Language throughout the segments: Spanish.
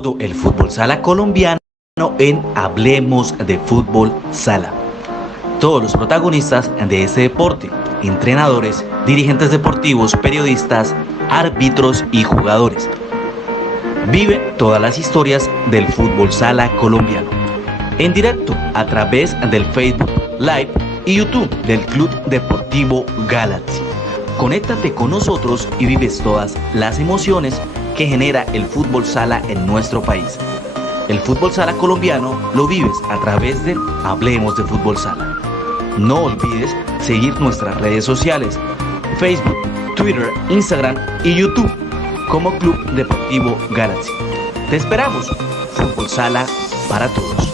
todo el fútbol sala colombiano en Hablemos de Fútbol Sala. Todos los protagonistas de este deporte, entrenadores, dirigentes deportivos, periodistas, árbitros y jugadores. Vive todas las historias del fútbol sala colombiano. En directo a través del Facebook Live y YouTube del Club Deportivo Galaxy. Conéctate con nosotros y vives todas las emociones que genera el fútbol sala en nuestro país. El fútbol sala colombiano lo vives a través de Hablemos de Fútbol Sala. No olvides seguir nuestras redes sociales, Facebook, Twitter, Instagram y YouTube como Club Deportivo Galaxy. Te esperamos. Fútbol sala para todos.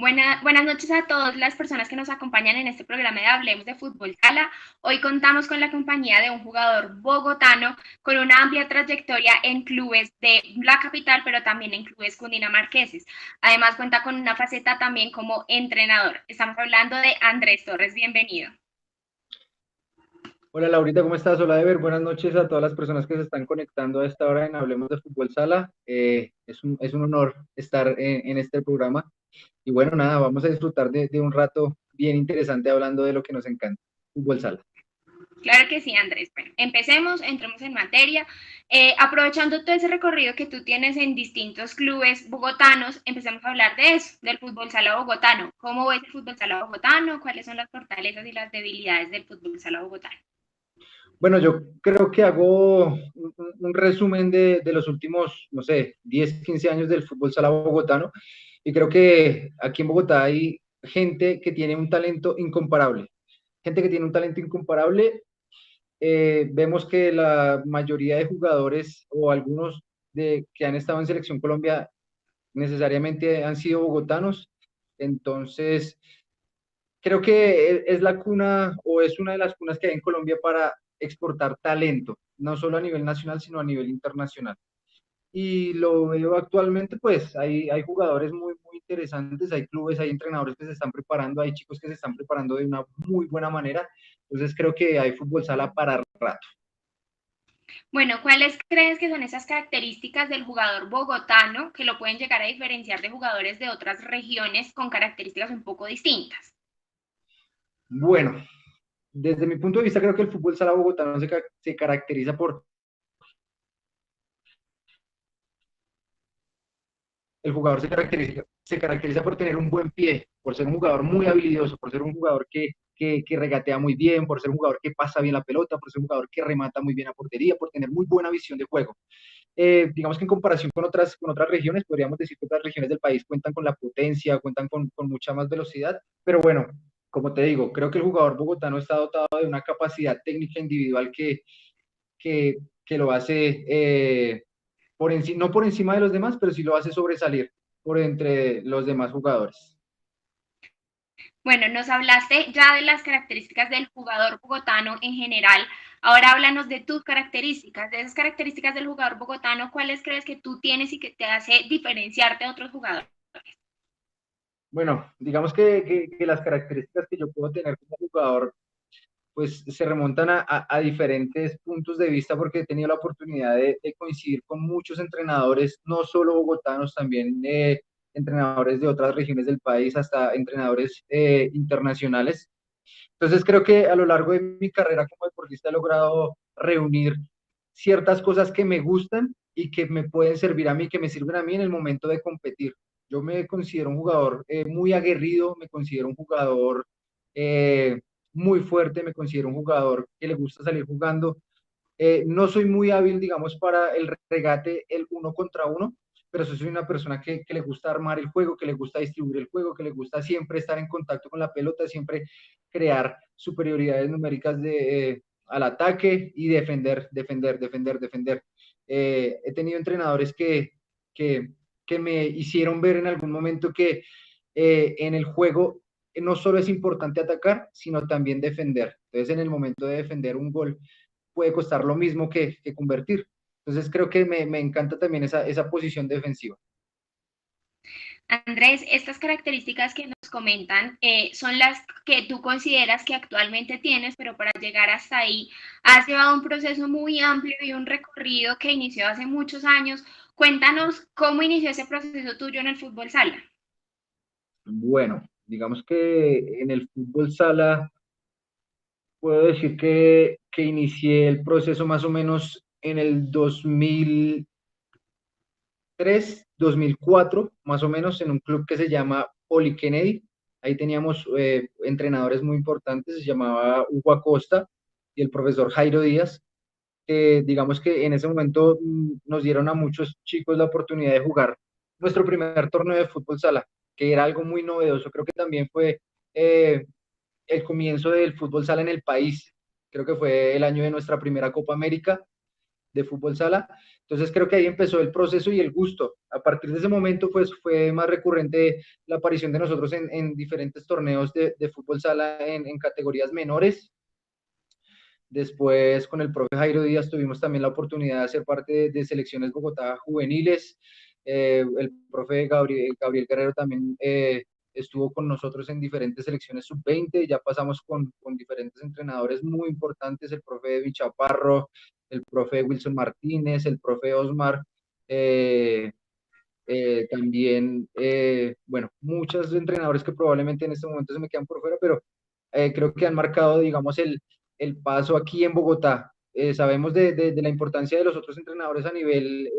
Buenas noches a todas las personas que nos acompañan en este programa de Hablemos de Fútbol Sala. Hoy contamos con la compañía de un jugador bogotano con una amplia trayectoria en clubes de la capital, pero también en clubes cundinamarqueses. Además cuenta con una faceta también como entrenador. Estamos hablando de Andrés Torres. Bienvenido. Hola Laurita, ¿cómo estás? Hola Ever, buenas noches a todas las personas que se están conectando a esta hora en Hablemos de Fútbol Sala. Es un honor estar en este programa y bueno, nada, vamos a disfrutar de un rato bien interesante hablando de lo que nos encanta, Fútbol Sala. Claro que sí, Andrés. Bueno, empecemos, entremos en materia. Aprovechando todo ese recorrido que tú tienes en distintos clubes bogotanos, empecemos a hablar de eso, del fútbol sala bogotano. ¿Cómo ves el fútbol sala bogotano? ¿Cuáles son las fortalezas y las debilidades del fútbol sala bogotano? Bueno, yo creo que hago un resumen de los últimos, no sé, 10, 15 años del fútbol sala bogotano y creo que aquí en Bogotá hay gente que tiene un talento incomparable. Gente que tiene un talento incomparable. Vemos que la mayoría de jugadores o algunos que han estado en Selección Colombia necesariamente han sido bogotanos. Entonces, creo que es la cuna o es una de las cunas que hay en Colombia para exportar talento, no solo a nivel nacional, sino a nivel internacional. Y lo veo actualmente, pues hay jugadores muy interesantes, hay clubes, hay entrenadores que se están preparando, hay chicos que se están preparando de una muy buena manera. Entonces creo que hay fútbol sala para rato. Bueno, ¿cuáles crees que son esas características del jugador bogotano que lo pueden llegar a diferenciar de jugadores de otras regiones con características un poco distintas? Bueno, desde mi punto de vista creo que el fútbol sala bogotano se caracteriza por, el jugador se caracteriza por tener un buen pie, por ser un jugador muy habilidoso, por ser un jugador que regatea muy bien, por ser un jugador que pasa bien la pelota, por ser un jugador que remata muy bien a portería, por tener muy buena visión de juego. Digamos que en comparación con otras regiones, podríamos decir que otras regiones del país cuentan con la potencia, cuentan con mucha más velocidad, pero bueno, como te digo, creo que el jugador bogotano está dotado de una capacidad técnica individual que lo hace no por encima de los demás, pero sí lo hace sobresalir por entre los demás jugadores. Bueno, nos hablaste ya de las características del jugador bogotano en general. Ahora háblanos de tus características, de esas características del jugador bogotano, ¿cuáles crees que tú tienes y que te hace diferenciarte de otros jugadores? Bueno, digamos que las características que yo puedo tener como jugador pues se remontan a diferentes puntos de vista porque he tenido la oportunidad de coincidir con muchos entrenadores, no solo bogotanos, también entrenadores de otras regiones del país, hasta entrenadores internacionales. Entonces creo que a lo largo de mi carrera como deportista he logrado reunir ciertas cosas que me gustan y que me pueden servir a mí, que me sirven a mí en el momento de competir. Yo me considero un jugador muy aguerrido, me considero un jugador eh, muy fuerte, me considero un jugador que le gusta salir jugando. No soy muy hábil, digamos, para el regate, el uno contra uno, pero soy una persona que le gusta armar el juego, que le gusta distribuir el juego, que le gusta siempre estar en contacto con la pelota, siempre crear superioridades numéricas al ataque y defender. He tenido entrenadores que, que me hicieron ver en algún momento que en el juego no solo es importante atacar, sino también defender. Entonces, en el momento de defender un gol, puede costar lo mismo que convertir. Entonces creo que me encanta también esa posición defensiva. Andrés, estas características que nos comentan son las que tú consideras que actualmente tienes, pero para llegar hasta ahí has llevado un proceso muy amplio y un recorrido que inició hace muchos años. Cuéntanos cómo inició ese proceso tuyo en el fútbol sala. Bueno, digamos que en el fútbol sala puedo decir que inicié el proceso más o menos en el 2003, 2004, más o menos, en un club que se llama Oli Kennedy. Ahí teníamos entrenadores muy importantes, se llamaba Hugo Acosta y el profesor Jairo Díaz. Digamos que en ese momento nos dieron a muchos chicos la oportunidad de jugar nuestro primer torneo de fútbol sala, que era algo muy novedoso. Creo que también fue eh, el comienzo del fútbol sala en el país. Creo que fue el año de nuestra primera Copa América de fútbol sala. Entonces creo que ahí empezó el proceso y el gusto. A partir de ese momento pues fue más recurrente la aparición de nosotros en diferentes torneos de fútbol sala en categorías menores. Después con el profe Jairo Díaz tuvimos también la oportunidad de ser parte de selecciones Bogotá juveniles. El profe Gabriel Guerrero también estuvo con nosotros en diferentes selecciones sub-20. Ya pasamos con diferentes entrenadores muy importantes, el profe Edwin Chaparro, el profe Wilson Martínez, el profe Osmar. También, bueno, muchos entrenadores que probablemente en este momento se me quedan por fuera, pero creo que han marcado, digamos, el paso aquí en Bogotá. Sabemos de la importancia de los otros entrenadores a nivel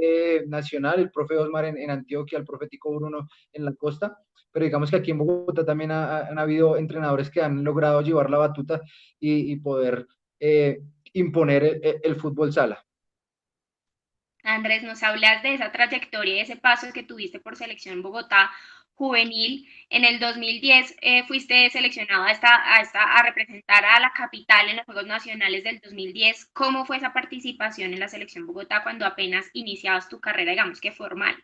nacional, el profe Osmar en Antioquia, el profe Tico Bruno en la costa, pero digamos que aquí en Bogotá también han habido entrenadores que han logrado llevar la batuta y poder imponer el fútbol sala. Andrés, nos hablas de esa trayectoria y ese paso que tuviste por selección Bogotá juvenil. En el 2010 fuiste seleccionado a representar a la capital en los Juegos Nacionales del 2010. ¿Cómo fue esa participación en la selección Bogotá cuando apenas iniciabas tu carrera, digamos que formal?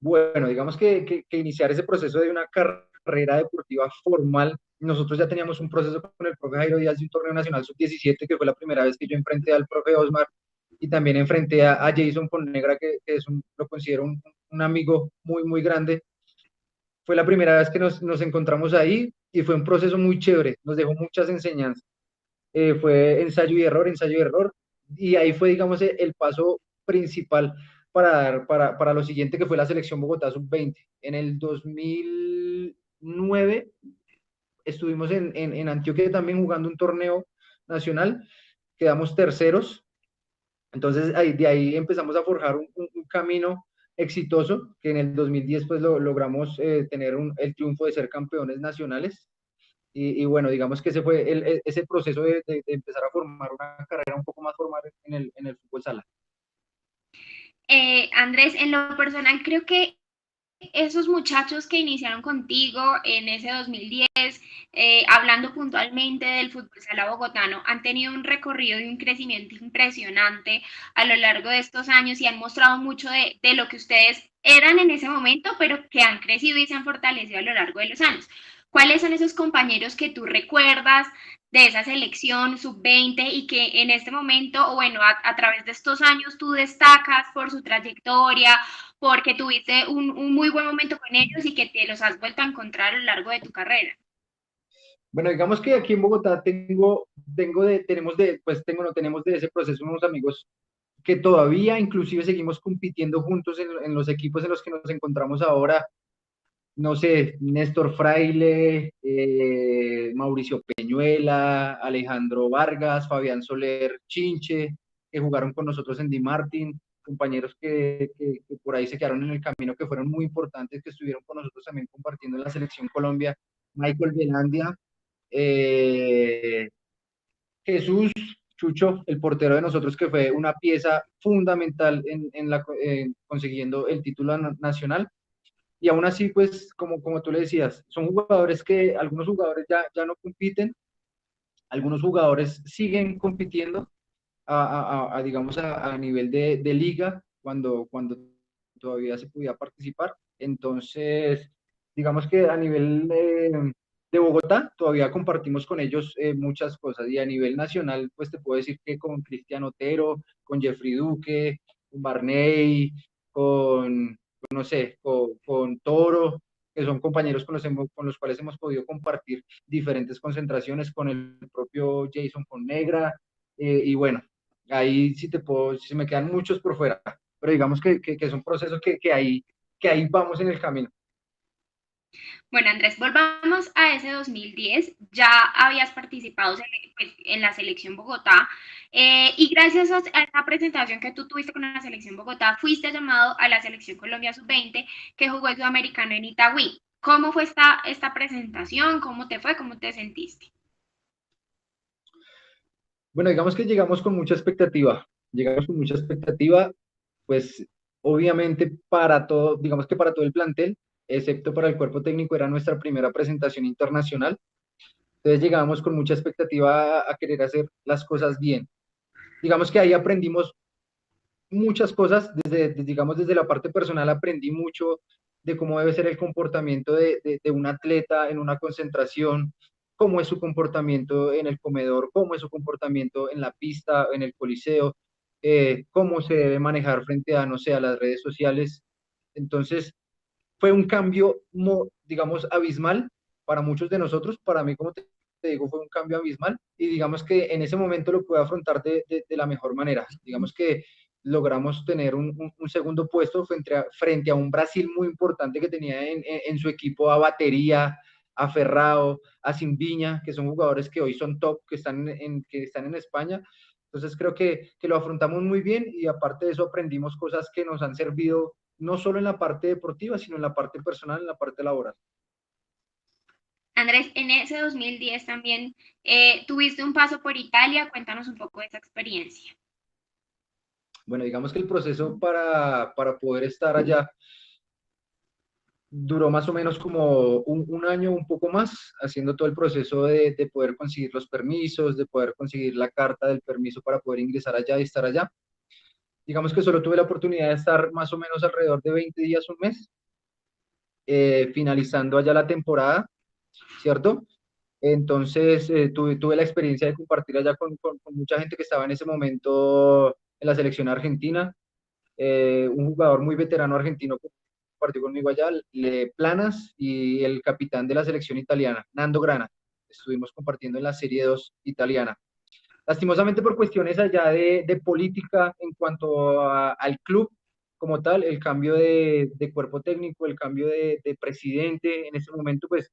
Bueno, digamos que iniciar ese proceso de una carrera deportiva formal, nosotros ya teníamos un proceso con el profe Jairo Díaz de un torneo nacional sub-17, que fue la primera vez que yo enfrenté al profe Osmar y también enfrenté a Jason Ponnegra, que es lo considero un amigo muy, muy grande. Fue la primera vez que nos encontramos ahí y fue un proceso muy chévere, nos dejó muchas enseñanzas. Fue ensayo y error, y ahí fue, digamos, el paso principal para lo siguiente, que fue la selección Bogotá sub-20. En el 2009 estuvimos en Antioquia también jugando un torneo nacional, quedamos terceros, entonces de ahí empezamos a forjar un camino exitoso, que en el 2010 pues logramos tener el triunfo de ser campeones nacionales. Y bueno, digamos que ese fue ese proceso de empezar a formar una carrera un poco más formal en el fútbol sala. Andrés, en lo personal creo que esos muchachos que iniciaron contigo en ese 2010, hablando puntualmente del fútbol sala bogotano, han tenido un recorrido y un crecimiento impresionante a lo largo de estos años y han mostrado mucho de lo que ustedes eran en ese momento, pero que han crecido y se han fortalecido a lo largo de los años. ¿Cuáles son esos compañeros que tú recuerdas de esa selección sub-20 y que en este momento, o bueno, a través de estos años tú destacas por su trayectoria, porque tuviste un muy buen momento con ellos y que te los has vuelto a encontrar a lo largo de tu carrera? Bueno, digamos que aquí en Bogotá no tenemos de ese proceso unos amigos que todavía inclusive seguimos compitiendo juntos en los equipos en los que nos encontramos ahora. No sé, Néstor Fraile, Mauricio Peñuela, Alejandro Vargas, Fabián Soler Chinche, que jugaron con nosotros en Di Martin, compañeros que por ahí se quedaron en el camino, que fueron muy importantes, que estuvieron con nosotros también compartiendo en la Selección Colombia, Michael Velandia, eh, Jesús Chucho, el portero de nosotros, que fue una pieza fundamental consiguiendo el título nacional. Y aún así, pues, como tú le decías, son jugadores que algunos jugadores ya no compiten, algunos jugadores siguen compitiendo digamos, a nivel de liga, cuando todavía se podía participar. Entonces, digamos que a nivel de Bogotá, todavía compartimos con ellos muchas cosas. Y a nivel nacional, pues te puedo decir que con Cristian Otero, con Jeffrey Duque, con Barney, con, no sé, con Toro, que son compañeros con los cuales hemos podido compartir diferentes concentraciones, con el propio Jason Negra, y bueno, ahí sí si me quedan muchos por fuera, pero digamos que es un proceso que ahí vamos en el camino. Bueno, Andrés, volvamos a ese 2010. Ya habías participado pues, en la selección Bogotá y gracias a esa presentación que tú tuviste con la selección Bogotá, fuiste llamado a la selección Colombia Sub-20 que jugó el sudamericano en Itagüí. ¿Cómo fue esta presentación? ¿Cómo te fue? ¿Cómo te sentiste? Bueno, digamos que llegamos con mucha expectativa, pues obviamente para todo, digamos que para todo el plantel, excepto para el cuerpo técnico, era nuestra primera presentación internacional. Entonces llegábamos con mucha expectativa a querer hacer las cosas bien. digamos que ahí aprendimos muchas cosas, digamos, desde la parte personal aprendí mucho de cómo debe ser el comportamiento de un atleta en una concentración, cómo es su comportamiento en el comedor, cómo es su comportamiento en la pista, en el coliseo, cómo se debe manejar frente a, no sé, a las redes sociales. Entonces, fue un cambio, digamos, abismal para muchos de nosotros. Para mí, como te digo, fue un cambio abismal y digamos que en ese momento lo pude afrontar de la mejor manera. Digamos que logramos tener un segundo puesto frente a un Brasil muy importante que tenía en su equipo a Batería, a Ferrao, a Simbiña, que son jugadores que hoy son top, que están en España. Entonces creo que lo afrontamos muy bien y aparte de eso aprendimos cosas que nos han servido no solo en la parte deportiva, sino en la parte personal, en la parte laboral. Andrés, en ese 2010 también tuviste un paso por Italia, cuéntanos un poco de esa experiencia. Bueno, digamos que el proceso para poder estar allá duró más o menos como un año, un poco más, haciendo todo el proceso de poder conseguir los permisos, de poder conseguir la carta del permiso para poder ingresar allá y estar allá. Digamos que solo tuve la oportunidad de estar más o menos alrededor de 20 días, un mes, finalizando allá la temporada, ¿cierto? Entonces, tuve la experiencia de compartir allá con mucha gente que estaba en ese momento en la selección argentina. Un jugador muy veterano argentino que compartió conmigo allá, Planas, y el capitán de la selección italiana, Nando Grana. Estuvimos compartiendo en la Serie 2 italiana. Lastimosamente por cuestiones allá de política en cuanto al club como tal, el cambio de cuerpo técnico, el cambio de presidente en ese momento, pues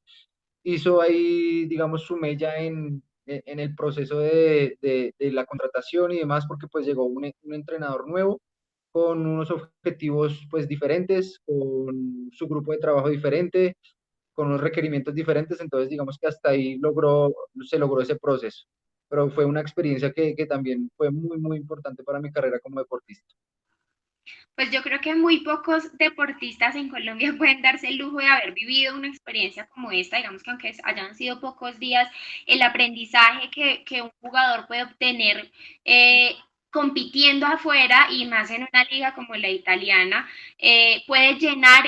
hizo ahí, digamos, su mella en el proceso de la contratación y demás, porque pues llegó un entrenador nuevo con unos objetivos pues diferentes, con su grupo de trabajo diferente, con unos requerimientos diferentes, entonces digamos que hasta ahí se logró ese proceso. Pero fue una experiencia que también fue muy, muy importante para mi carrera como deportista. Pues yo creo que muy pocos deportistas en Colombia pueden darse el lujo de haber vivido una experiencia como esta, digamos que aunque hayan sido pocos días, el aprendizaje que un jugador puede obtener compitiendo afuera y más en una liga como la italiana, puede llenar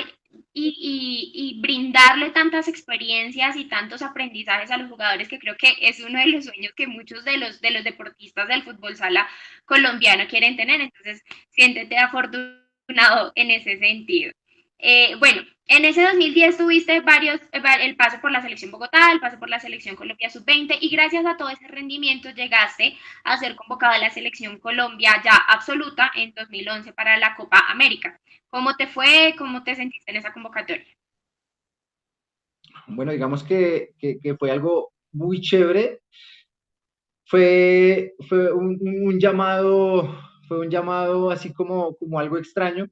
y brindarle tantas experiencias y tantos aprendizajes a los jugadores que creo que es uno de los sueños que muchos de los deportistas del fútbol sala colombiano quieren tener. Entonces, siéntete afortunado en ese sentido. Bueno, en ese 2010 tuviste el paso por la selección Bogotá, el paso por la selección Colombia sub-20 y gracias a todo ese rendimiento llegaste a ser convocado a la selección Colombia ya absoluta en 2011 para la Copa América. ¿Cómo te fue? ¿Cómo te sentiste en esa convocatoria? Bueno, digamos que fue algo muy chévere. Fue un llamado así como algo extraño,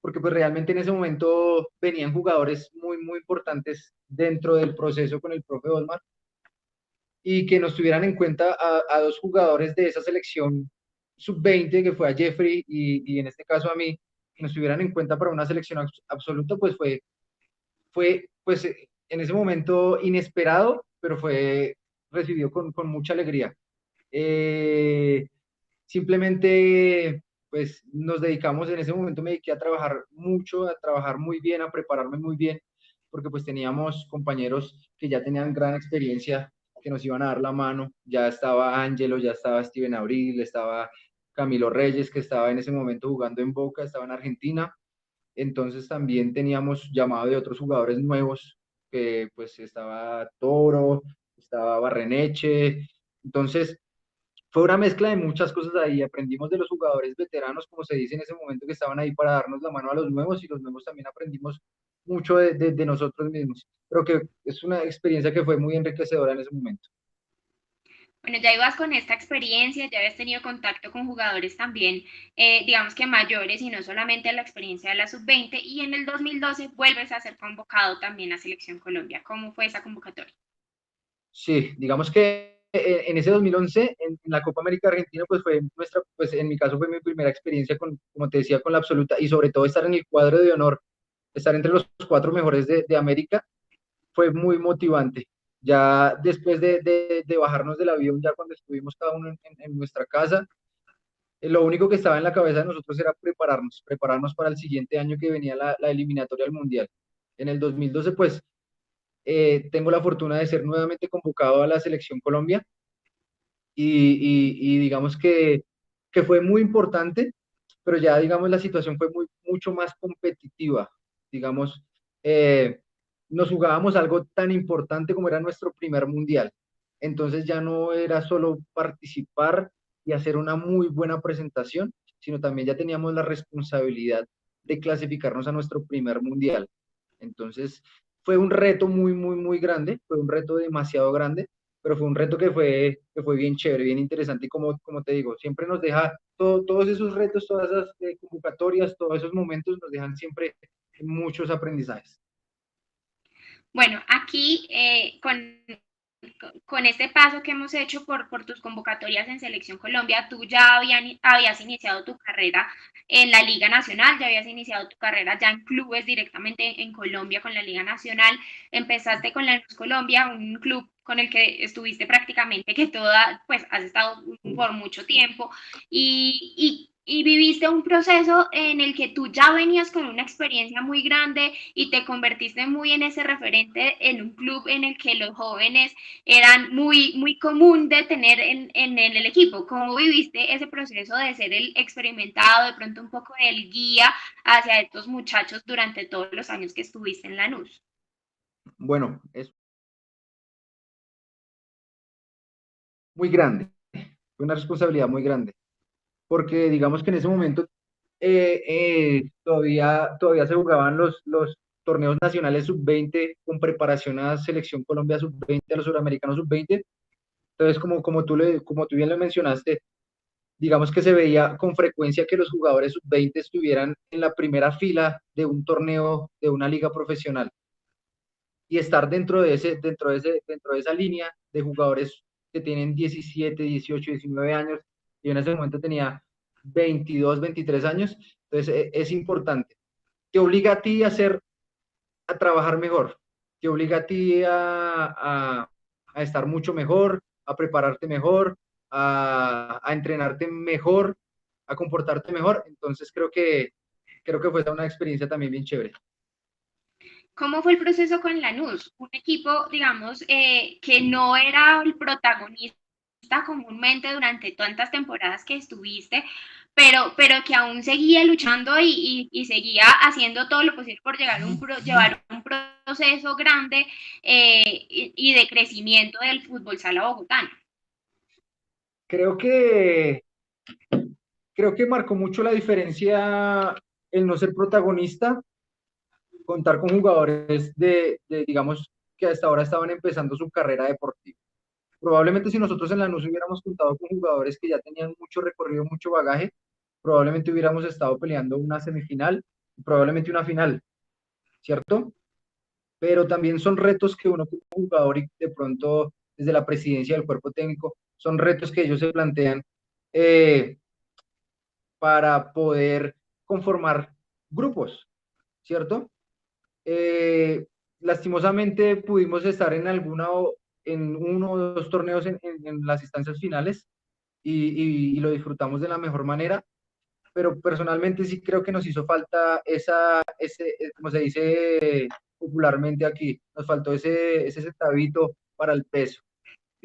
porque pues realmente en ese momento venían jugadores muy, muy importantes dentro del proceso con el profe Osmar y que nos tuvieran en cuenta a dos jugadores de esa selección sub-20, que fue a Jeffrey y en este caso a mí, que nos tuvieran en cuenta para una selección absoluta, pues fue pues en ese momento inesperado, pero fue recibido con mucha alegría. Eh, Simplemente pues nos dedicamos, en ese momento me dediqué a trabajar mucho, a trabajar muy bien, a prepararme muy bien, porque pues teníamos compañeros que ya tenían gran experiencia, que nos iban a dar la mano, ya estaba Ángelo, ya estaba Steven Abril, estaba Camilo Reyes, que estaba en ese momento jugando en Boca, estaba en Argentina, entonces también teníamos llamado de otros jugadores nuevos, que pues estaba Toro, estaba Barreneche, entonces fue una mezcla de muchas cosas ahí. Aprendimos de los jugadores veteranos, como se dice en ese momento, que estaban ahí para darnos la mano a los nuevos y los nuevos también aprendimos mucho de nosotros mismos. Creo que es una experiencia que fue muy enriquecedora en ese momento. Bueno, ya ibas con esta experiencia, ya habías tenido contacto con jugadores también, digamos que mayores y no solamente la experiencia de la sub-20 y en el 2012 vuelves a ser convocado también a Selección Colombia. ¿Cómo fue esa convocatoria? Sí, digamos que en ese 2011, en la Copa América Argentina, pues fue nuestra, pues en mi caso fue mi primera experiencia con, como te decía, con la absoluta y sobre todo estar en el cuadro de honor, estar entre los cuatro mejores de América fue muy motivante. Ya después de bajarnos del avión, ya cuando estuvimos cada uno en nuestra casa, Lo único que estaba en la cabeza de nosotros era prepararnos para el siguiente año que venía la eliminatoria al Mundial. En el 2012, pues, tengo la fortuna de ser nuevamente convocado a la Selección Colombia y digamos que fue muy importante, pero ya, digamos, la situación fue mucho más competitiva. Digamos, eh, nos jugábamos algo tan importante como era nuestro primer mundial. Entonces ya no era solo participar y hacer una muy buena presentación, sino también ya teníamos la responsabilidad de clasificarnos a nuestro primer mundial. Entonces fue un reto muy grande, fue un reto demasiado grande, pero fue un reto que fue bien chévere, bien interesante y como te digo, siempre nos deja todos esos retos, todas esas convocatorias, todos esos momentos nos dejan siempre muchos aprendizajes. Bueno, aquí con este paso que hemos hecho por tus convocatorias en Selección Colombia, tú ya habías iniciado tu carrera en la Liga Nacional, ya habías iniciado tu carrera ya en clubes directamente en Colombia con la Liga Nacional, empezaste con la Luz Colombia, un club con el que estuviste prácticamente que toda, pues has estado por mucho tiempo y viviste un proceso en el que tú ya venías con una experiencia muy grande y te convertiste muy en ese referente en un club en el que los jóvenes eran muy común de tener en el equipo. ¿Cómo viviste ese proceso de ser el experimentado, de pronto un poco del guía hacia estos muchachos durante todos los años que estuviste en Lanús? Bueno, es muy grande, fue una responsabilidad muy grande, porque digamos que en ese momento todavía se jugaban los torneos nacionales sub-20 con preparación a Selección Colombia sub-20, a los suramericanos sub-20. Entonces, como tú bien lo mencionaste, digamos que se veía con frecuencia que los jugadores sub-20 estuvieran en la primera fila de un torneo de una liga profesional y estar dentro de esa línea de jugadores que tienen 17, 18, 19 años, y en ese momento tenía 22, 23 años, entonces es importante. Te obliga a ti a trabajar mejor, te obliga a ti a estar mucho mejor, a prepararte mejor, a entrenarte mejor, a comportarte mejor, entonces creo que fue una experiencia también bien chévere. ¿Cómo fue el proceso con Lanús? Un equipo, digamos, que no era el protagonista comúnmente durante tantas temporadas que estuviste, pero que aún seguía luchando y seguía haciendo todo lo posible por llevar un proceso grande y de crecimiento del fútbol sala bogotano. Creo que, creo que marcó mucho la diferencia el no ser protagonista, contar con jugadores digamos, que hasta ahora estaban empezando su carrera deportiva. Probablemente si nosotros en Lanús hubiéramos contado con jugadores que ya tenían mucho recorrido, mucho bagaje, probablemente hubiéramos estado peleando una semifinal, probablemente una final, ¿cierto? Pero también son retos que uno como jugador y de pronto desde la presidencia del cuerpo técnico, son retos que ellos se plantean eh, para poder conformar grupos, ¿cierto? Eh, Lastimosamente pudimos estar en uno o dos torneos en las instancias finales y lo disfrutamos de la mejor manera, pero personalmente sí creo que nos hizo falta como se dice popularmente aquí, nos faltó ese centavito para el peso.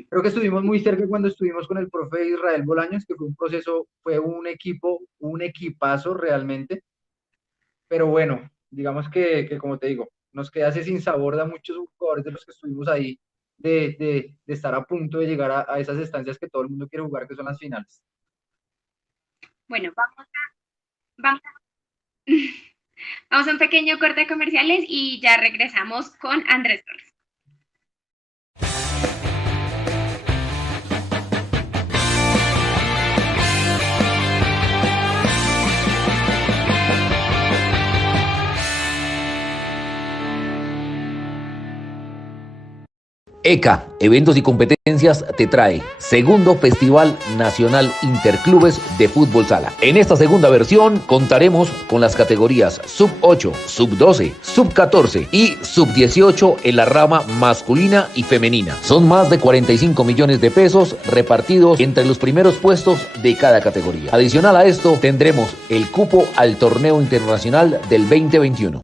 Creo que estuvimos muy cerca cuando estuvimos con el profe Israel Bolaños, que fue un proceso, fue un equipo, un equipazo realmente, pero bueno, digamos que como te digo, nos queda ese sinsabor de muchos jugadores de los que estuvimos ahí, de estar a punto de llegar a esas estancias que todo el mundo quiere jugar, que son las finales. Bueno, vamos, vamos a un pequeño corte de comerciales y ya regresamos con Andrés Torres. ECA, Eventos y Competencias, te trae segundo Festival Nacional Interclubes de Fútbol Sala. En esta segunda versión contaremos con las categorías Sub-8, Sub-12, Sub-14 y Sub-18 en la rama masculina y femenina. Son más de 45 millones de pesos repartidos entre los primeros puestos de cada categoría. Adicional a esto, tendremos el cupo al torneo internacional del 2021.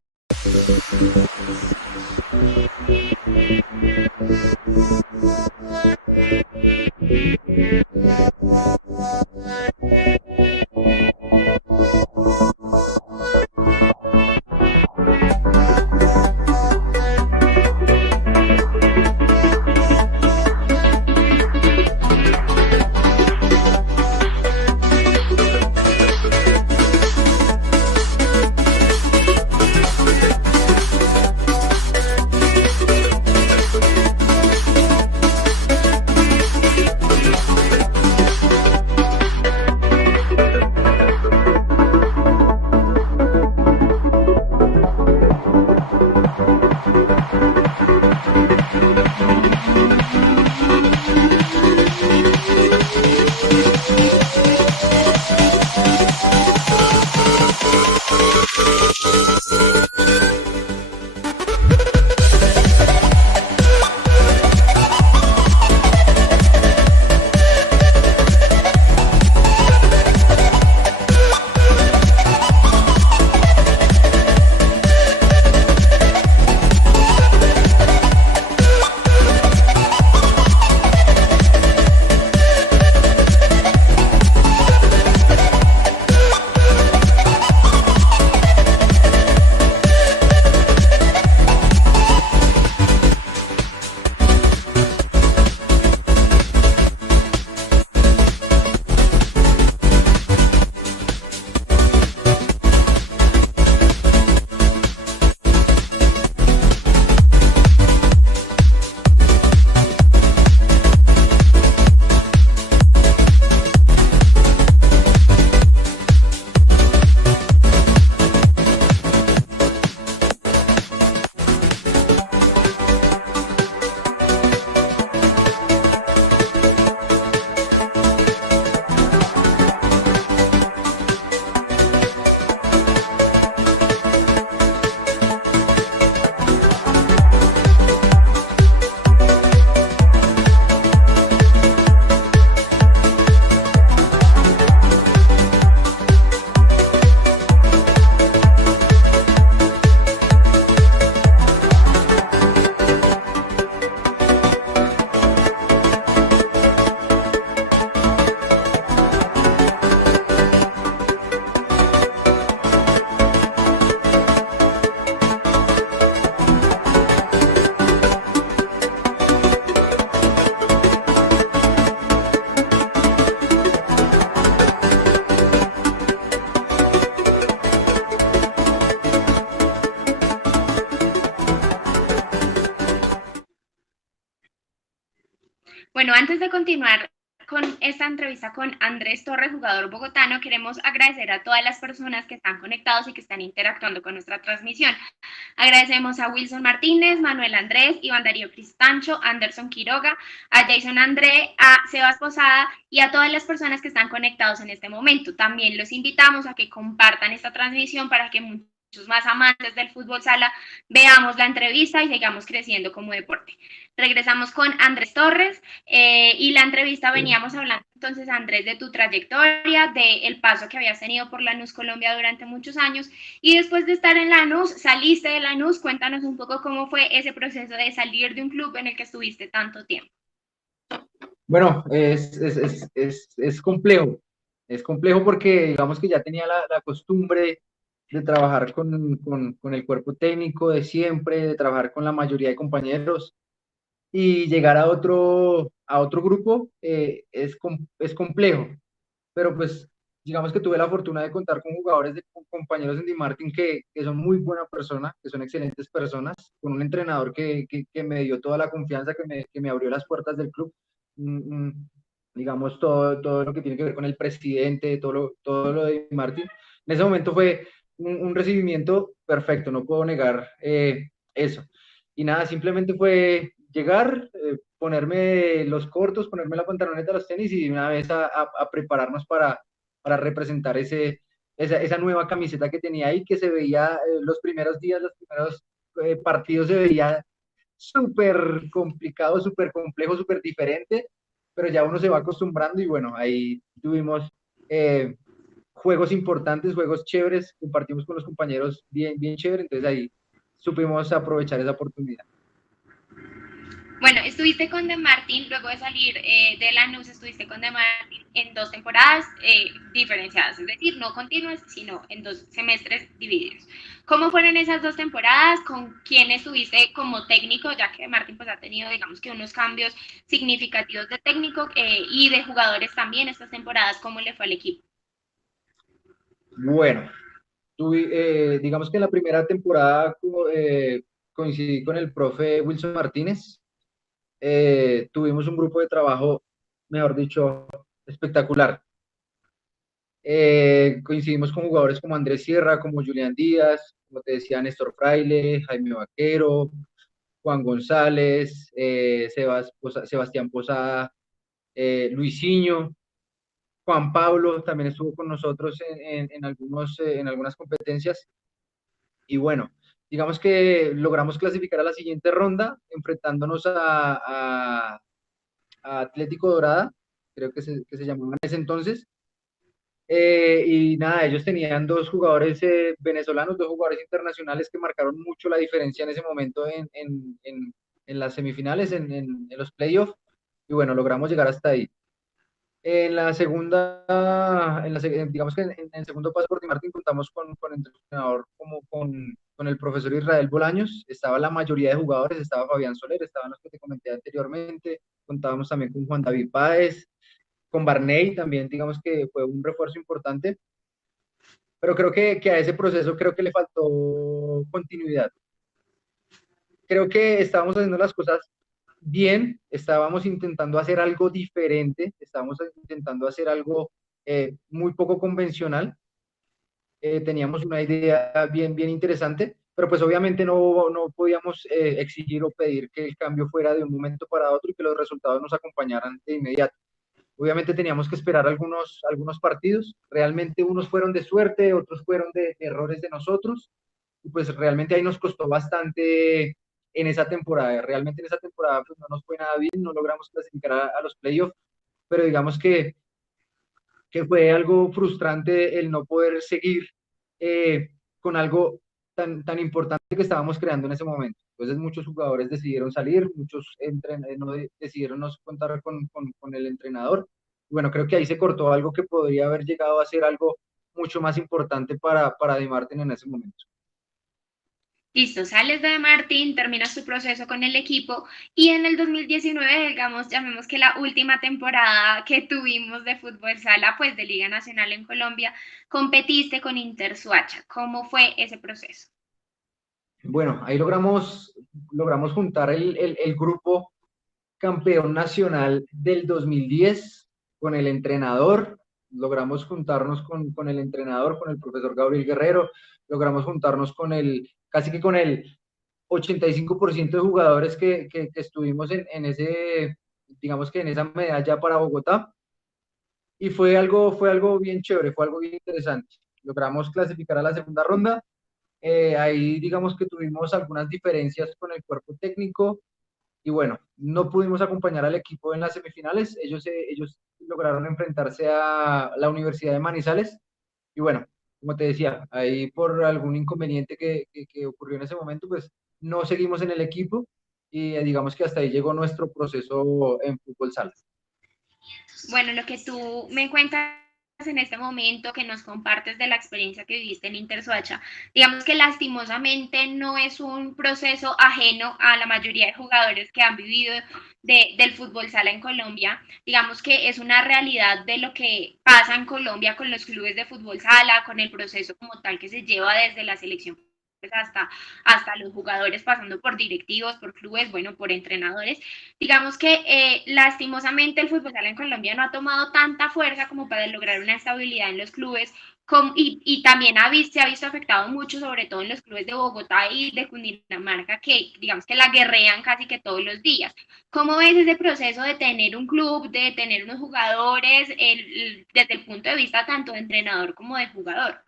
Bueno, antes de continuar con esta entrevista con Andrés Torres, jugador bogotano, queremos agradecer a todas las personas que están conectados y que están interactuando con nuestra transmisión. Agradecemos a Wilson Martínez, Manuel Andrés, Iván Darío Cristancho, Anderson Quiroga, a Jason André, a Sebas Posada y a todas las personas que están conectados en este momento. También los invitamos a que compartan esta transmisión para que muchos más amantes del fútbol sala veamos la entrevista y sigamos creciendo como deporte. Regresamos con Andrés Torres y la entrevista veníamos hablando entonces, Andrés, de tu trayectoria, del paso que habías tenido por Lanús Colombia durante muchos años y después de estar en Lanús, saliste de Lanús. Cuéntanos un poco cómo fue ese proceso de salir de un club en el que estuviste tanto tiempo. Bueno, es complejo porque digamos que ya tenía la costumbre de trabajar con el cuerpo técnico de siempre, de trabajar con la mayoría de compañeros y llegar a otro grupo es complejo, pero pues digamos que tuve la fortuna de contar con jugadores, con compañeros en Di Martin que son muy buenas personas, que son excelentes personas, con un entrenador que me dio toda la confianza, que me abrió las puertas del club. Digamos, todo lo que tiene que ver con el presidente, todo lo de Di Martin. En ese momento fue un recibimiento perfecto, no puedo negar eso. Y nada, simplemente fue llegar, ponerme los cortos, ponerme la pantaloneta, los tenis y de una vez a prepararnos para representar esa nueva camiseta que tenía ahí, que se veía los primeros días, los primeros partidos se veía súper complicado, súper complejo, súper diferente, pero ya uno se va acostumbrando y bueno, ahí tuvimos juegos importantes, juegos chéveres, compartimos con los compañeros bien, bien chévere, entonces ahí supimos aprovechar esa oportunidad. Bueno, estuviste con De Martin, luego de salir de Lanús, estuviste con De Martin en 2 temporadas diferenciadas, es decir, no continuas, sino en 2 semestres divididos. ¿Cómo fueron esas 2 temporadas? ¿Con quién estuviste como técnico? Ya que De Martin pues, ha tenido, digamos que unos cambios significativos de técnico y de jugadores también estas temporadas. ¿Cómo le fue al equipo? Bueno, digamos que en la primera temporada coincidí con el profe Wilson Martínez. Tuvimos un grupo de trabajo, mejor dicho, espectacular. Coincidimos con jugadores como Andrés Sierra, como Julián Díaz, como te decía, Néstor Fraile, Jaime Vaquero, Juan González, Sebastián Posada, Luisinho, Juan Pablo también estuvo con nosotros en algunas competencias. Y bueno, digamos que logramos clasificar a la siguiente ronda, enfrentándonos a Atlético Dorada, creo que se llamaba en ese entonces. Y nada, ellos tenían 2 jugadores venezolanos, 2 jugadores internacionales que marcaron mucho la diferencia en ese momento en las semifinales, en los playoffs. Y bueno, logramos llegar hasta ahí. En la segunda, digamos que en el segundo paso por Di Martín contamos con el entrenador como con el profesor Israel Bolaños, estaba la mayoría de jugadores, estaba Fabián Soler, estaban los que te comenté anteriormente, contábamos también con Juan David Páez, con Barney también, digamos que fue un refuerzo importante, pero creo que a ese proceso creo que le faltó continuidad. Creo que estábamos haciendo las cosas bien, estábamos intentando hacer algo diferente, estábamos intentando hacer algo muy poco convencional, teníamos una idea bien, bien interesante, pero pues obviamente no podíamos exigir o pedir que el cambio fuera de un momento para otro y que los resultados nos acompañaran de inmediato. Obviamente teníamos que esperar algunos partidos, realmente unos fueron de suerte, otros fueron de errores de nosotros, y pues realmente ahí nos costó bastante en esa temporada. Realmente en esa temporada pues no nos fue nada bien, no logramos clasificar a los playoffs, pero digamos que fue algo frustrante el no poder seguir con algo tan importante que estábamos creando en ese momento. Entonces muchos jugadores decidieron salir, muchos no decidieron no contar con el entrenador. Bueno, creo que ahí se cortó algo que podría haber llegado a ser algo mucho más importante para Di Martin en ese momento. Listo, sales de Martín, terminas tu proceso con el equipo y en el 2019, digamos, llamemos que la última temporada que tuvimos de fútbol sala, pues de Liga Nacional en Colombia, competiste con Intersuacha. ¿Cómo fue ese proceso? Bueno, ahí logramos juntar el grupo campeón nacional del 2010 con el entrenador, logramos juntarnos con el entrenador, con el profesor Gabriel Guerrero, logramos juntarnos casi que con el 85% de jugadores que estuvimos en ese, digamos que en esa medalla para Bogotá, y fue algo bien chévere, fue algo bien interesante. Logramos clasificar a la segunda ronda, ahí digamos que tuvimos algunas diferencias con el cuerpo técnico, y bueno, no pudimos acompañar al equipo en las semifinales, ellos lograron enfrentarse a la Universidad de Manizales, y bueno, como te decía, ahí por algún inconveniente que ocurrió en ese momento, pues no seguimos en el equipo, y digamos que hasta ahí llegó nuestro proceso en fútbol sala. Bueno, lo que tú me cuentas en este momento, que nos compartes de la experiencia que viviste en Intersuacha, digamos que lastimosamente no es un proceso ajeno a la mayoría de jugadores que han vivido del fútbol sala en Colombia. Digamos que es una realidad de lo que pasa en Colombia con los clubes de fútbol sala, con el proceso como tal que se lleva desde la selección hasta los jugadores, pasando por directivos, por clubes, bueno, por entrenadores. Digamos que lastimosamente el fútbol sala en Colombia no ha tomado tanta fuerza como para lograr una estabilidad en los clubes Y también se ha visto afectado mucho, sobre todo en los clubes de Bogotá y de Cundinamarca, que digamos que la guerrean casi que todos los días. ¿Cómo ves ese proceso de tener un club, de tener unos jugadores, desde el punto de vista tanto de entrenador como de jugador?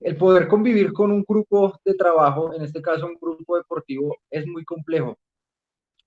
El poder convivir con un grupo de trabajo, en este caso un grupo deportivo, es muy complejo,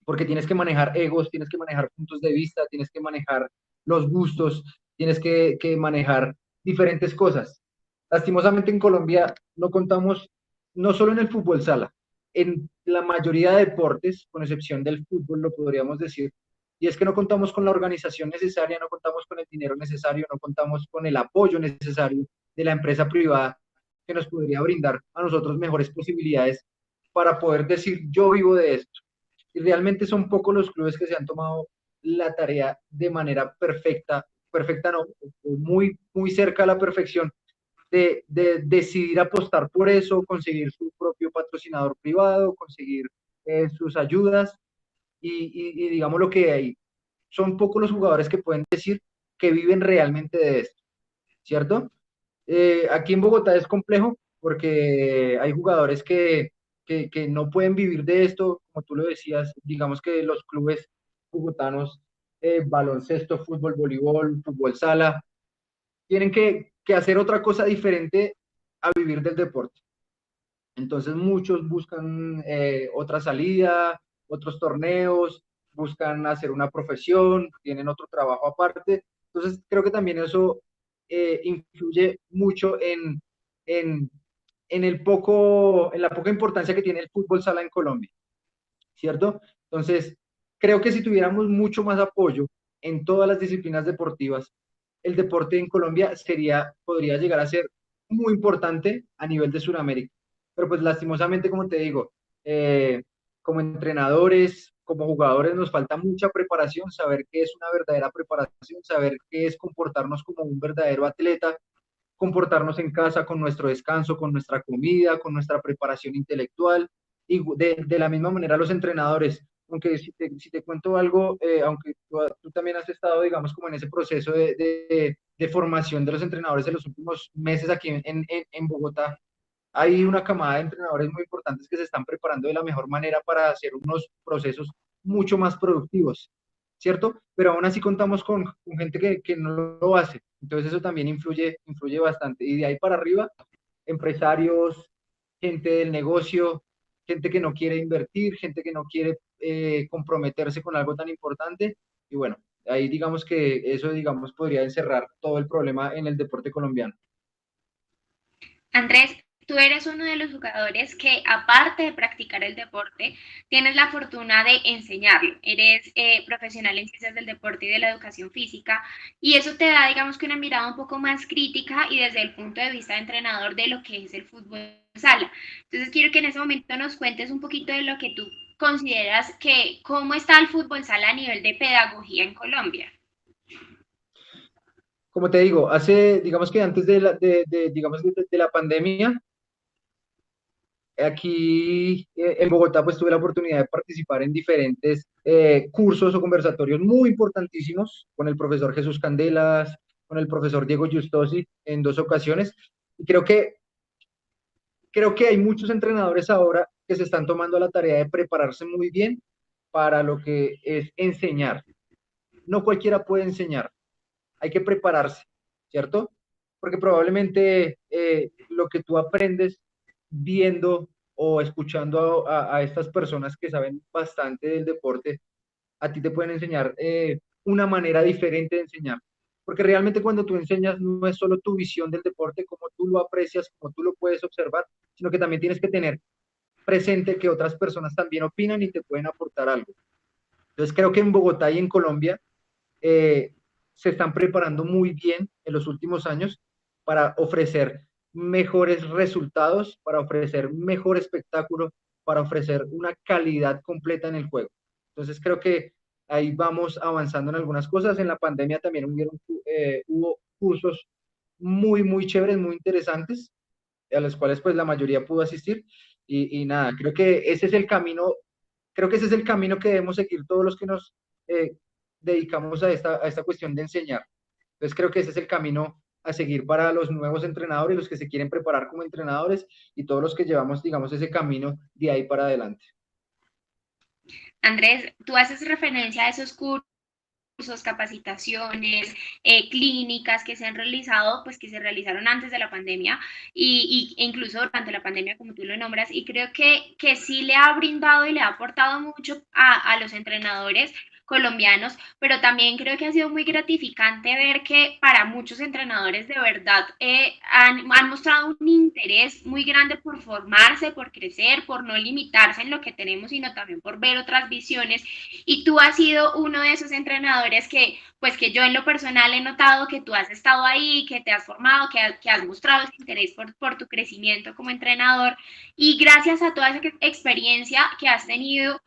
porque tienes que manejar egos, tienes que manejar puntos de vista, tienes que manejar los gustos, tienes que manejar diferentes cosas. Lastimosamente en Colombia no contamos, no solo en el fútbol sala, en la mayoría de deportes, con excepción del fútbol, lo podríamos decir, y es que no contamos con la organización necesaria, no contamos con el dinero necesario, no contamos con el apoyo necesario de la empresa privada que nos podría brindar a nosotros mejores posibilidades para poder decir yo vivo de esto. Y realmente son pocos los clubes que se han tomado la tarea de manera perfecta, perfecta no, muy, muy cerca a la perfección, de decidir apostar por eso, conseguir su propio patrocinador privado, conseguir sus ayudas y digamos lo que hay. Son pocos los jugadores que pueden decir que viven realmente de esto, ¿cierto? Aquí en Bogotá es complejo porque hay jugadores que no pueden vivir de esto, como tú lo decías, digamos que los clubes bogotanos, baloncesto, fútbol, voleibol, fútbol sala, tienen que hacer otra cosa diferente a vivir del deporte. Entonces muchos buscan otra salida, otros torneos, buscan hacer una profesión, tienen otro trabajo aparte. Entonces creo que también eso influye mucho en, en la poca importancia que tiene el fútbol sala en Colombia, ¿cierto? Entonces creo que si tuviéramos mucho más apoyo en todas las disciplinas deportivas, el deporte en Colombia podría llegar a ser muy importante a nivel de Sudamérica. Pero pues lastimosamente, como te digo, como entrenadores, como jugadores, nos falta mucha preparación, saber qué es una verdadera preparación, saber qué es comportarnos como un verdadero atleta, comportarnos en casa con nuestro descanso, con nuestra comida, con nuestra preparación intelectual. Y de la misma manera los entrenadores, aunque si te cuento algo, aunque tú también has estado, digamos, como en ese proceso de formación de los entrenadores en los últimos meses aquí en Bogotá, hay una camada de entrenadores muy importantes que se están preparando de la mejor manera para hacer unos procesos mucho más productivos, ¿cierto? Pero aún así contamos con gente que no lo hace. Entonces eso también influye bastante. Y de ahí para arriba, empresarios, gente del negocio, gente que no quiere invertir, gente que no quiere comprometerse con algo tan importante. Y bueno, ahí digamos que eso, digamos, podría encerrar todo el problema en el deporte colombiano. Andrés, tú eres uno de los jugadores que, aparte de practicar el deporte, tienes la fortuna de enseñarlo. Eres profesional en ciencias del deporte y de la educación física, y eso te da, digamos que una mirada un poco más crítica y desde el punto de vista de entrenador de lo que es el fútbol sala. Entonces, quiero que en ese momento nos cuentes un poquito de lo que tú consideras que, cómo está el fútbol sala a nivel de pedagogía en Colombia. Como te digo, digamos que antes digamos, de la pandemia, aquí en Bogotá pues tuve la oportunidad de participar en diferentes cursos o conversatorios muy importantísimos con el profesor Jesús Candelas, con el profesor Diego Justosi en 2 ocasiones. Y creo que hay muchos entrenadores ahora que se están tomando la tarea de prepararse muy bien para lo que es enseñar. No cualquiera puede enseñar, hay que prepararse, ¿cierto? Porque probablemente lo que tú aprendes viendo o escuchando a estas personas que saben bastante del deporte, a ti te pueden enseñar una manera diferente de enseñar. Porque realmente cuando tú enseñas no es solo tu visión del deporte, como tú lo aprecias, como tú lo puedes observar, sino que también tienes que tener presente que otras personas también opinan y te pueden aportar algo. Entonces creo que en Bogotá y en Colombia eh, se están preparando muy bien en los últimos años para ofrecer mejores resultados, para ofrecer mejor espectáculo, para ofrecer una calidad completa en el juego. Entonces creo que ahí vamos avanzando en algunas cosas. En la pandemia también hubo cursos muy, muy chéveres, muy interesantes, a los cuales pues la mayoría pudo asistir. Y nada, creo que ese es el camino que debemos seguir todos los que nos dedicamos a esta cuestión de enseñar. Entonces creo que ese es el camino a seguir para los nuevos entrenadores, los que se quieren preparar como entrenadores y todos los que llevamos, digamos, ese camino de ahí para adelante. Andrés, tú haces referencia a esos cursos, capacitaciones, clínicas que se han realizado, pues que se realizaron antes de la pandemia e incluso durante la pandemia, como tú lo nombras, y creo que sí le ha brindado y le ha aportado mucho a los entrenadores colombianos, pero también creo que ha sido muy gratificante ver que para muchos entrenadores de verdad han mostrado un interés muy grande por formarse, por crecer, por no limitarse en lo que tenemos, sino también por ver otras visiones. Y tú has sido uno de esos entrenadores que, pues que yo en lo personal he notado que tú has estado ahí, que te has formado, que has mostrado ese interés por tu crecimiento como entrenador. Y gracias a toda esa experiencia que has tenido,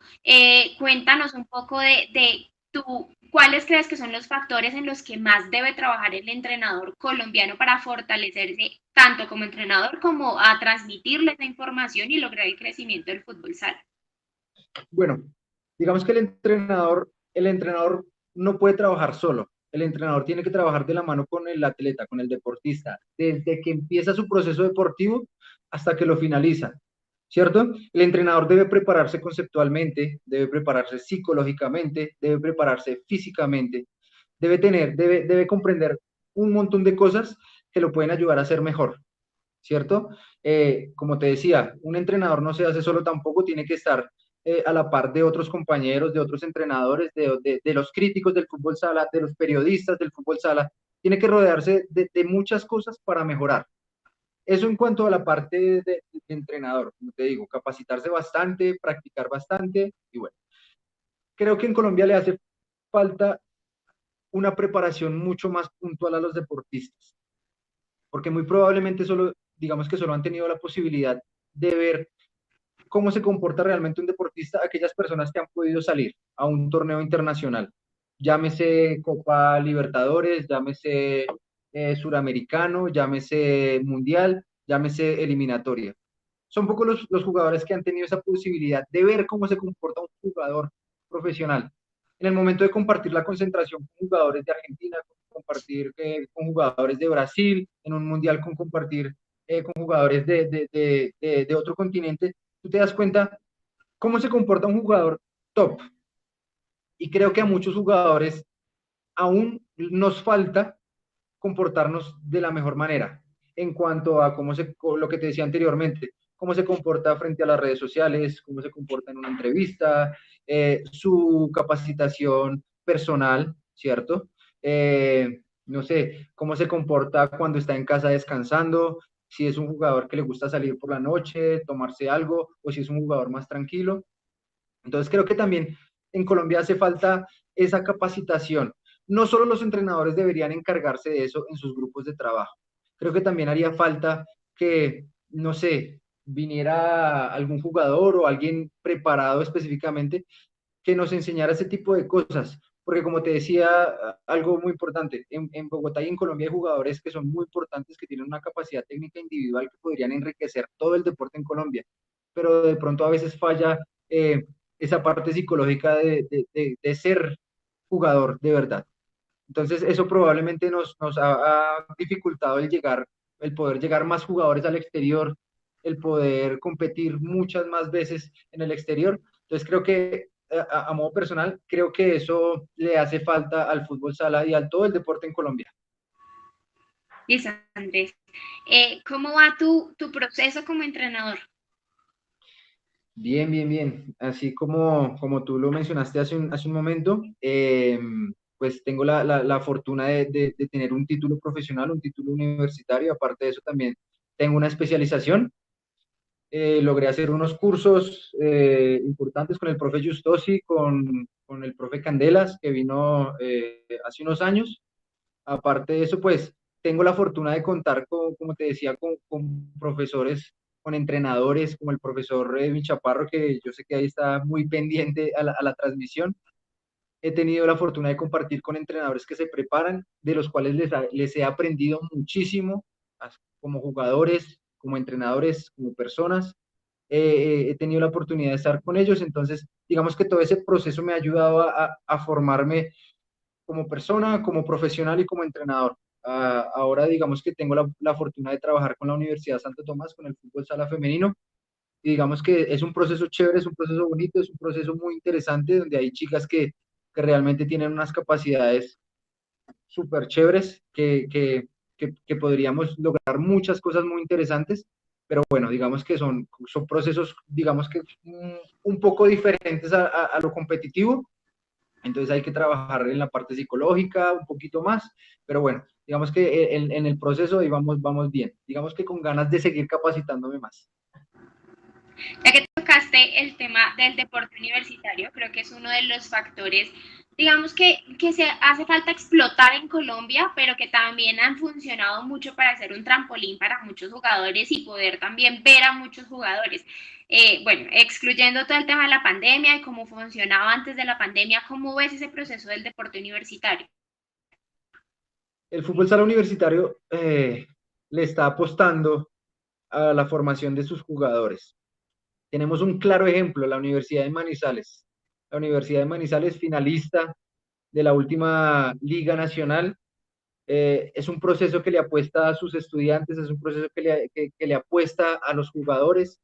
cuéntanos un poco de tú, ¿cuáles crees que son los factores en los que más debe trabajar el entrenador colombiano para fortalecerse tanto como entrenador como a transmitirle esa información y lograr el crecimiento del fútbol sala? Bueno, digamos que el entrenador no puede trabajar solo. El entrenador tiene que trabajar de la mano con el atleta, con el deportista, desde que empieza su proceso deportivo hasta que lo finaliza, ¿cierto? El entrenador debe prepararse conceptualmente, debe prepararse psicológicamente, debe prepararse físicamente, debe comprender un montón de cosas que lo pueden ayudar a ser mejor, ¿cierto? Como te decía, un entrenador no se hace solo tampoco, tiene que estar a la par de otros compañeros, de otros entrenadores, de los críticos del fútbol sala, de los periodistas del fútbol sala, tiene que rodearse de muchas cosas para mejorar. Eso en cuanto a la parte de entrenador, como te digo, capacitarse bastante, practicar bastante y bueno, creo que en Colombia le hace falta una preparación mucho más puntual a los deportistas, porque muy probablemente solo, digamos que solo han tenido la posibilidad de ver cómo se comporta realmente un deportista aquellas personas que han podido salir a un torneo internacional, llámese Copa Libertadores, llámese Suramericano, llámese Mundial, llámese eliminatoria. Son pocos los jugadores que han tenido esa posibilidad de ver cómo se comporta un jugador profesional. En el momento de compartir la concentración con jugadores de Argentina, compartir con jugadores de Brasil, en un mundial con compartir con jugadores de otro continente, tú te das cuenta cómo se comporta un jugador top. Y creo que a muchos jugadores aún nos falta comportarnos de la mejor manera en cuanto a lo que te decía anteriormente, cómo se comporta frente a las redes sociales, cómo se comporta en una entrevista, su capacitación personal, ¿cierto? No sé, cómo se comporta cuando está en casa descansando, si es un jugador que le gusta salir por la noche, tomarse algo, o si es un jugador más tranquilo. Entonces creo que también en Colombia hace falta esa capacitación. No solo los entrenadores deberían encargarse de eso en sus grupos de trabajo. Creo que también haría falta que, no sé, viniera algún jugador o alguien preparado específicamente que nos enseñara ese tipo de cosas. Porque como te decía, algo muy importante, en Bogotá y en Colombia hay jugadores que son muy importantes, que tienen una capacidad técnica individual que podrían enriquecer todo el deporte en Colombia, pero de pronto a veces falla esa parte psicológica de ser jugador de verdad. Entonces eso probablemente nos ha dificultado el poder llegar más jugadores al exterior, el poder competir muchas más veces en el exterior. Entonces creo que a modo personal, creo que eso le hace falta al fútbol sala y a todo el deporte en Colombia. Listo, Andrés. ¿Cómo va tu proceso como entrenador? Bien, bien, bien. Así como tú lo mencionaste hace un momento, pues tengo la fortuna de tener un título profesional, un título universitario. Aparte de eso, también tengo una especialización. Logré hacer unos cursos importantes con el profe Justosi, con el profe Candelas, que vino hace unos años. Aparte de eso, pues tengo la fortuna de contar como te decía, con profesores, con entrenadores, como el profesor Edwin Chaparro, que yo sé que ahí está muy pendiente a la transmisión. He tenido la fortuna de compartir con entrenadores que se preparan, de los cuales les he aprendido muchísimo, como jugadores, como entrenadores, como personas. He tenido la oportunidad de estar con ellos, entonces digamos que todo ese proceso me ha ayudado a formarme como persona, como profesional y como entrenador. Ahora digamos que tengo la fortuna de trabajar con la Universidad Santo Tomás, con el fútbol sala femenino, y digamos que es un proceso chévere, es un proceso bonito, es un proceso muy interesante, donde hay chicas que realmente tienen unas capacidades súper chéveres, que podríamos lograr muchas cosas muy interesantes, pero bueno, digamos que son procesos, digamos que un poco diferentes a lo competitivo, entonces hay que trabajar en la parte psicológica un poquito más, pero bueno, digamos que en el proceso ahí vamos bien, digamos que con ganas de seguir capacitándome más. Ya que tocaste el tema del deporte universitario, creo que es uno de los factores, digamos que se hace falta explotar en Colombia, pero que también han funcionado mucho para ser un trampolín para muchos jugadores y poder también ver a muchos jugadores. Bueno, excluyendo todo el tema de la pandemia y cómo funcionaba antes de la pandemia, ¿cómo ves ese proceso del deporte universitario? El fútbol sala universitario le está apostando a la formación de sus jugadores. Tenemos un claro ejemplo, la Universidad de Manizales. La Universidad de Manizales, finalista de la última Liga Nacional, es un proceso que le apuesta a sus estudiantes, es un proceso que le apuesta a los jugadores.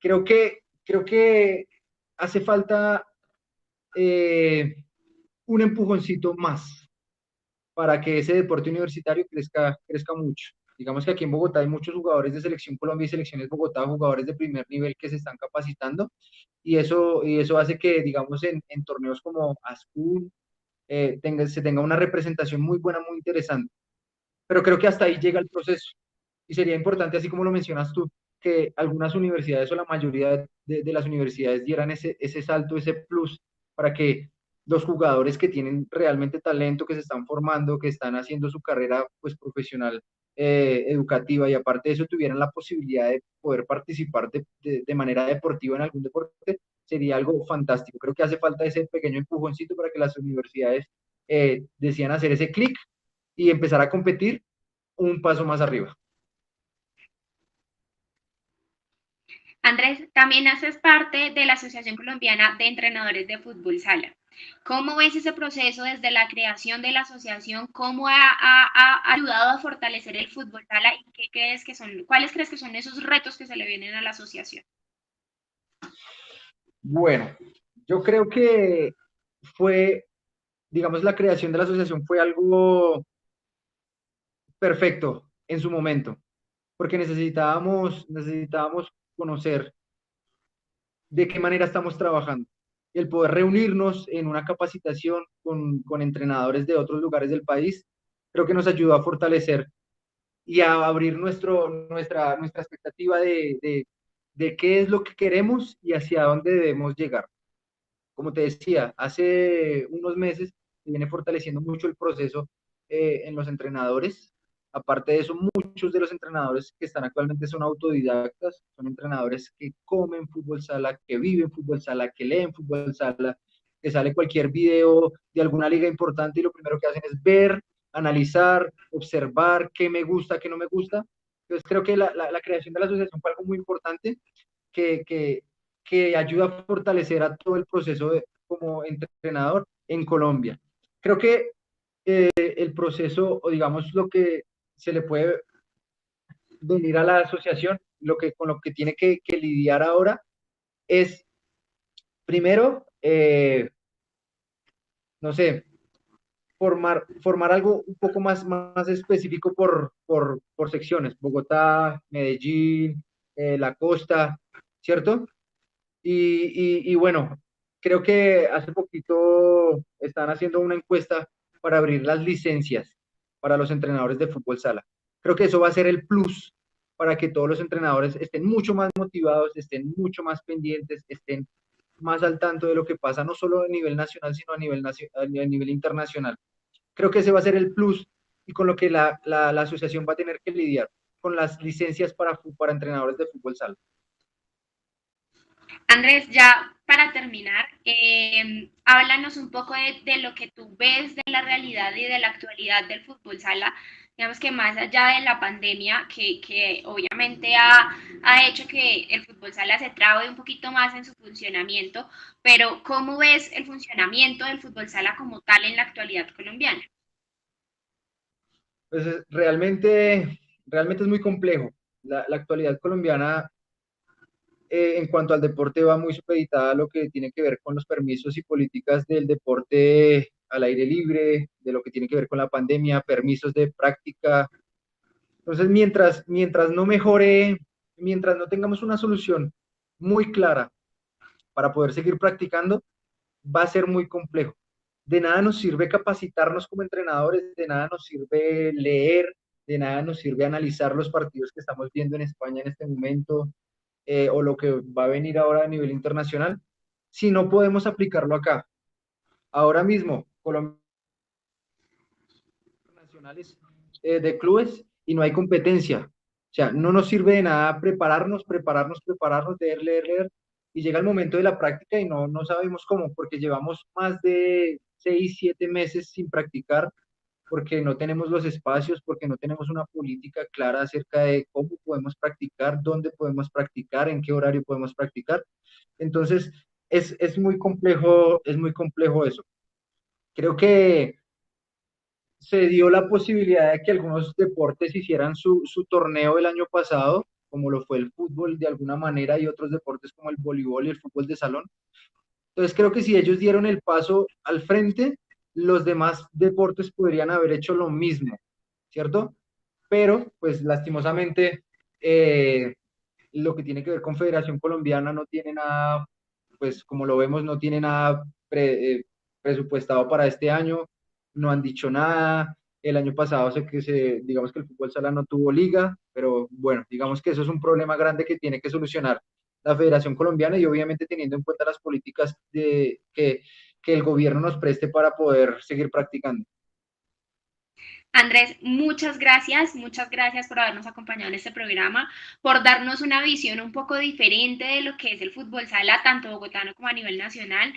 Creo que hace falta un empujoncito más para que ese deporte universitario crezca mucho. Digamos que aquí en Bogotá hay muchos jugadores de Selección Colombia y Selecciones Bogotá, jugadores de primer nivel que se están capacitando, y eso hace que, digamos, en torneos como ASCUN se tenga una representación muy buena, muy interesante. Pero creo que hasta ahí llega el proceso. Y sería importante, así como lo mencionas tú, que algunas universidades o la mayoría de las universidades dieran ese salto, ese plus, para que los jugadores que tienen realmente talento, que se están formando, que están haciendo su carrera pues, profesional, educativa, y aparte de eso tuvieran la posibilidad de poder participar de manera deportiva en algún deporte, sería algo fantástico. Creo que hace falta ese pequeño empujoncito para que las universidades decidan hacer ese clic y empezar a competir un paso más arriba. Andrés, también haces parte de la Asociación Colombiana de Entrenadores de Fútbol Sala. ¿Cómo ves ese proceso desde la creación de la asociación? ¿Cómo ha ayudado a fortalecer el fútbol sala? ¿Y cuáles crees que son esos retos que se le vienen a la asociación? Bueno, yo creo que fue, digamos, la creación de la asociación fue algo perfecto en su momento, porque necesitábamos conocer de qué manera estamos trabajando. El poder reunirnos en una capacitación con entrenadores de otros lugares del país, creo que nos ayudó a fortalecer y a abrir nuestra expectativa de qué es lo que queremos y hacia dónde debemos llegar. Como te decía, hace unos meses se viene fortaleciendo mucho el proceso en los entrenadores. Aparte de eso, muchos de los entrenadores que están actualmente son autodidactas, son entrenadores que comen fútbol sala, que viven fútbol sala, que leen fútbol sala, que sale cualquier video de alguna liga importante y lo primero que hacen es ver, analizar, observar qué me gusta, qué no me gusta. Entonces creo que la creación de la asociación fue algo muy importante que, que, que ayuda a fortalecer a todo el proceso como entrenador en Colombia. Creo que el proceso, o digamos lo que se le puede venir a la asociación, con lo que tiene que lidiar ahora es, primero, no sé, formar algo un poco más específico por secciones, Bogotá, Medellín, la costa, ¿cierto? Y bueno, creo que hace poquito están haciendo una encuesta para abrir las licencias para los entrenadores de fútbol sala. Creo que eso va a ser el plus para que todos los entrenadores estén mucho más motivados, estén mucho más pendientes, estén más al tanto de lo que pasa, no solo a nivel nacional, sino a nivel internacional. Creo que ese va a ser el plus y con lo que la asociación va a tener que lidiar, con las licencias para entrenadores de fútbol sala. Andrés, ya para terminar, háblanos un poco de lo que tú ves de la realidad y de la actualidad del fútbol sala. Digamos que más allá de la pandemia, que obviamente ha hecho que el fútbol sala se trabe un poquito más en su funcionamiento, pero ¿cómo ves el funcionamiento del fútbol sala como tal en la actualidad colombiana? Pues realmente es muy complejo. La actualidad colombiana en cuanto al deporte va muy supeditada a lo que tiene que ver con los permisos y políticas del deporte al aire libre, de lo que tiene que ver con la pandemia, permisos de práctica. Entonces, mientras no mejore, mientras no tengamos una solución muy clara para poder seguir practicando, va a ser muy complejo. De nada nos sirve capacitarnos como entrenadores, de nada nos sirve leer, de nada nos sirve analizar los partidos que estamos viendo en España en este momento, o lo que va a venir ahora a nivel internacional, si no podemos aplicarlo acá. Ahora mismo, Colombia nacionales de clubes y no hay competencia. O sea, no nos sirve de nada prepararnos, leer, y llega el momento de la práctica y no sabemos cómo, porque llevamos más de 6, 7 meses sin practicar, porque no tenemos los espacios, porque no tenemos una política clara acerca de cómo podemos practicar, dónde podemos practicar, en qué horario podemos practicar. Entonces, es muy complejo eso. Creo que se dio la posibilidad de que algunos deportes hicieran su torneo el año pasado, como lo fue el fútbol de alguna manera, y otros deportes como el voleibol y el fútbol de salón. Entonces creo que si ellos dieron el paso al frente, los demás deportes podrían haber hecho lo mismo, ¿cierto? Pero, pues lastimosamente, lo que tiene que ver con Federación Colombiana no tiene nada, pues como lo vemos, no tiene nada presupuestado para este año, no han dicho nada. El año pasado digamos que el fútbol sala no tuvo liga, pero bueno, digamos que eso es un problema grande que tiene que solucionar la Federación Colombiana y obviamente teniendo en cuenta las políticas que el gobierno nos preste para poder seguir practicando. Andrés, muchas gracias por habernos acompañado en este programa, por darnos una visión un poco diferente de lo que es el fútbol sala, tanto bogotano como a nivel nacional.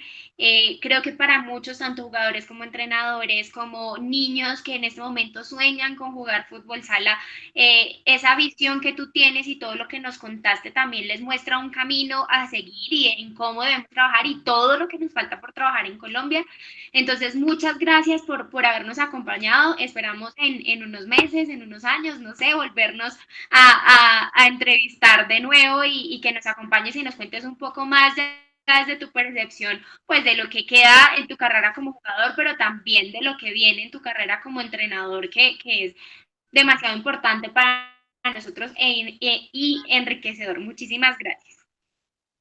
Creo que para muchos, tanto jugadores como entrenadores, como niños que en este momento sueñan con jugar fútbol sala, esa visión que tú tienes y todo lo que nos contaste también les muestra un camino a seguir y en cómo debemos trabajar y todo lo que nos falta por trabajar en Colombia. Entonces, muchas gracias por habernos acompañado. Esperamos en unos meses, en unos años, no sé, volvernos a entrevistar de nuevo y que nos acompañes y nos cuentes un poco más desde tu percepción, pues de lo que queda en tu carrera como jugador, pero también de lo que viene en tu carrera como entrenador, que es demasiado importante para nosotros y enriquecedor. Muchísimas gracias.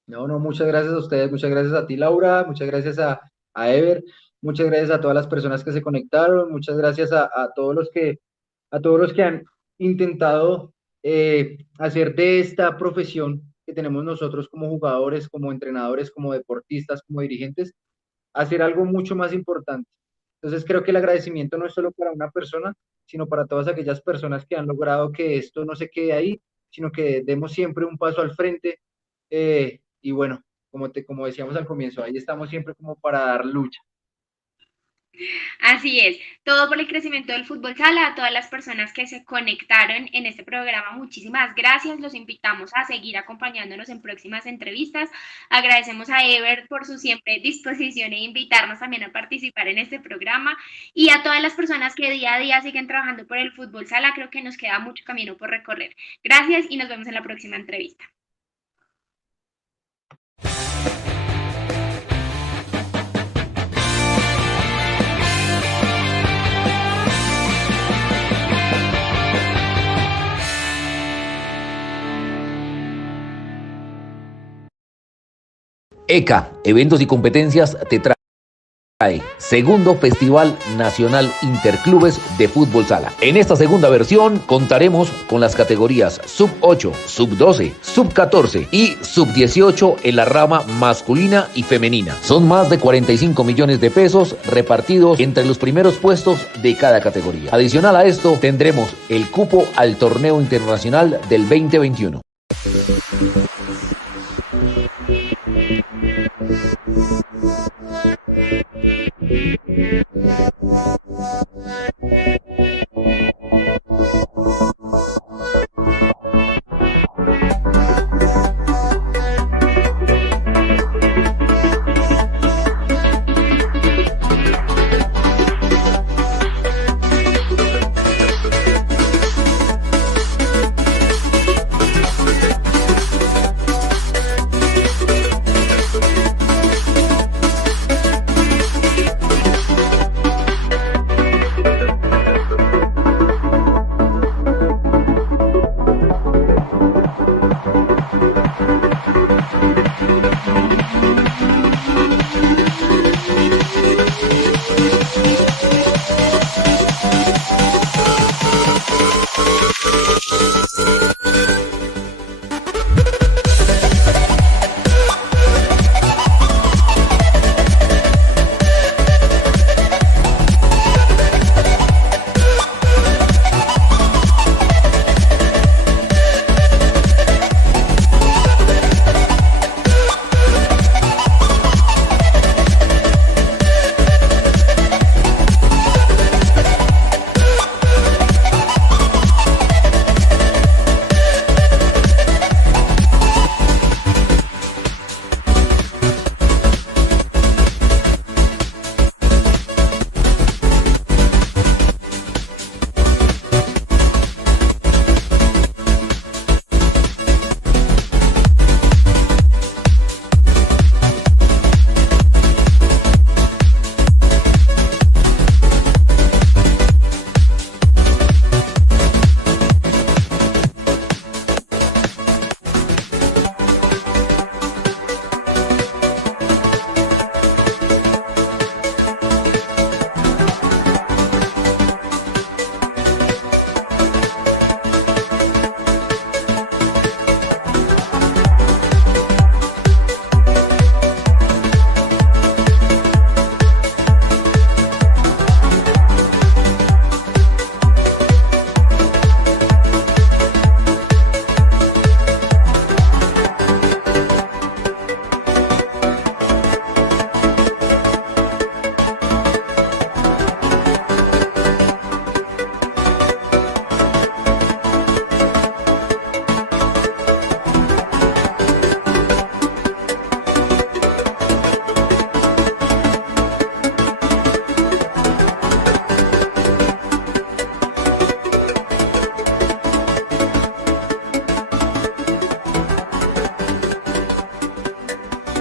No, muchas gracias a ustedes, muchas gracias a ti, Laura, muchas gracias a Ever, muchas gracias a todas las personas que se conectaron, muchas gracias a todos los que han intentado hacer de esta profesión que tenemos nosotros como jugadores, como entrenadores, como deportistas, como dirigentes, hacer algo mucho más importante. Entonces creo que el agradecimiento no es solo para una persona, sino para todas aquellas personas que han logrado que esto no se quede ahí, sino que demos siempre un paso al frente. Y bueno, como decíamos al comienzo, ahí estamos siempre como para dar lucha. Así es, todo por el crecimiento del fútbol sala. A todas las personas que se conectaron en este programa, muchísimas gracias. Los invitamos a seguir acompañándonos en próximas entrevistas. Agradecemos a Ever por su siempre disposición e invitarnos también a participar en este programa. Y a todas las personas que día a día siguen trabajando por el fútbol sala, creo que nos queda mucho camino por recorrer. Gracias y nos vemos en la próxima entrevista. ECA, Eventos y Competencias, te trae Segundo Festival Nacional Interclubes de Fútbol Sala. En esta segunda versión contaremos con las categorías Sub-8, Sub-12, Sub-14 y Sub-18 en la rama masculina y femenina. Son más de 45 millones de pesos repartidos entre los primeros puestos de cada categoría. Adicional a esto, tendremos el cupo al torneo internacional del 2021. Chao.